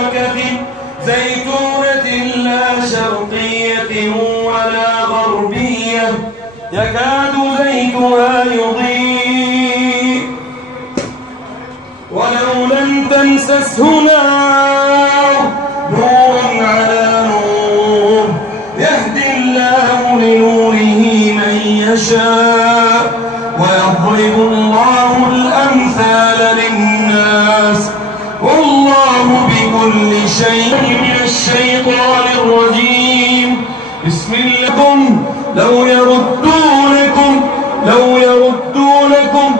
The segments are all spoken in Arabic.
مباركة زيتونة لا شرقية ولا غربية يكاد زيتها يضيء ولو لم تمسسه نار نور على نور يهدي الله لنوره من يشاء ويضرب الله الأمثال للناس والله بكل شيء. من الشيطان الرجيم. بسم الله. لو يردونكم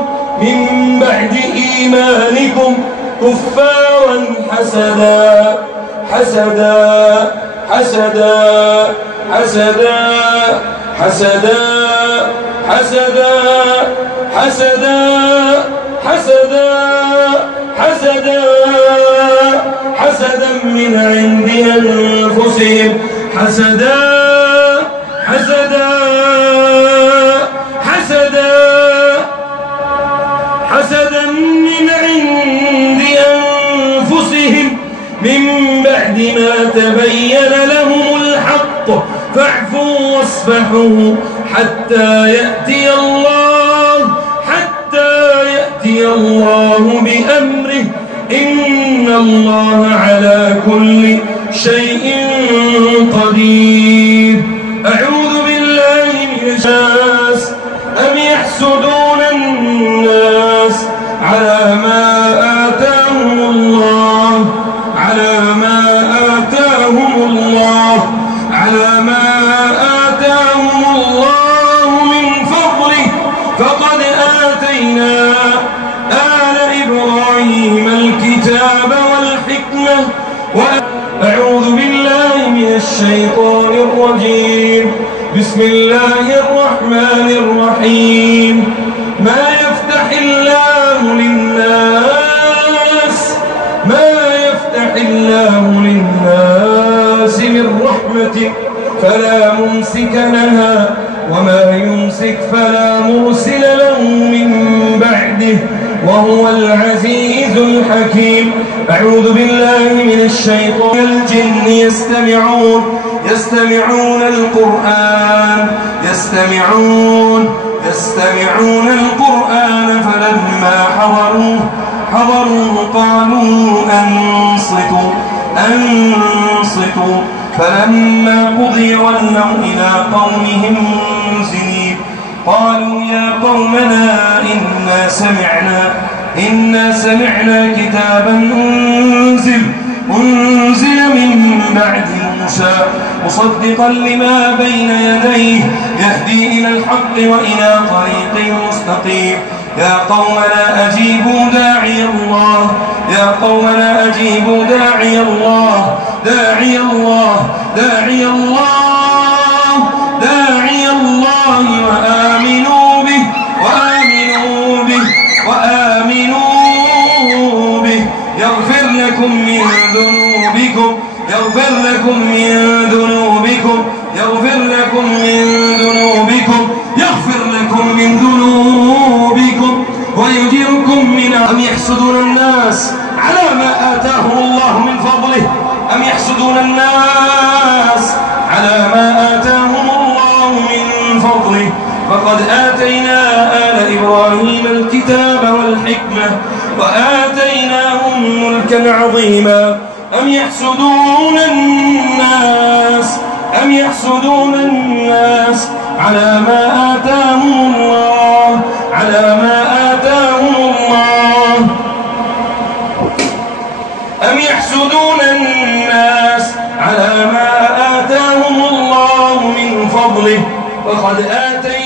من بعد إيمانكم كفارا حسدا من عند أنفسهم حسدا من عند أنفسهم من بعد ما تبين لهم الحق فاعفوا واصفحوا حتى يأتي الله بأمره إن الله على كل شيء قدير. أعوذ بالله من الناس. أم يحسدون الناس على ما آتاهم الله من فضله فقد آتينا آل إبراهيم الكتاب والحكمة. أعوذ بالله من الشيطان الرجيم. بسم الله الرحمن الرحيم. ما يفتح الله للناس من رحمة فلا ممسك لها وما يمسك فلا مرسل له من بعده وهو العزيز الحكيم. أعوذ بالله من الشيطان. الجن يستمعون القرآن فلما حضروه قالوا أنصتوا فلما قضي ولوا إلى قومهم منذرين قالوا يا قومنا إنا سمعنا كتابا أنزل من بعد موسى مصدقا لما بين يديه يهدي إلى الحق وإلى طريق مستقيم. يا قومنا أجيبوا داعي الله وآمنوا به يغفر لكم من ذنوبكم ويجيركم من. أم يحسدون الناس على ما آتاهم الله من فضله فقد آتينا آل إبراهيم الكتاب والحكمة وآتيناهم ملكا عظيما. أم يحسدون الناس على ما آتاهم الله أم يحسدون الناس على ما آتاهم الله من فضله وقد آتينا